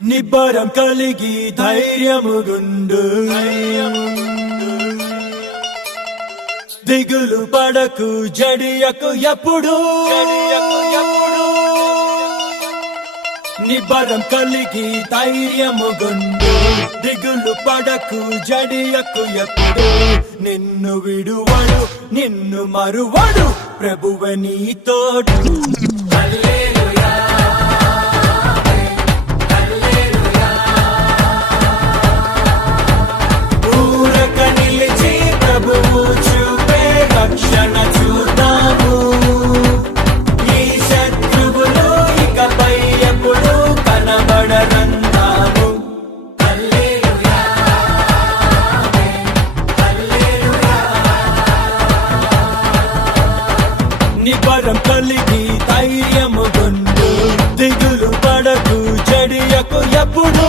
నిబ్బరం కలిగి ధైర్యముగుండు దిగులు పడకు జడియకు ఎప్పుడు నిబ్బరం కలిగి ధైర్యముగుండు దిగులు పడకు జడియకు ఎప్పుడు నిన్ను విడువడు నిన్ను మరువడు ప్రభువ నీ తోడు ఊరక నిలిచి ప్రభువు చూపే రక్షణ చూద్దాము ఈ శత్రువులు ఇకపై ఎప్పుడు కనబడరందాము నిబ్బరం కలిగి ధైర్యముగుండు దిగులు పడకు జడియకు ఎప్పుడు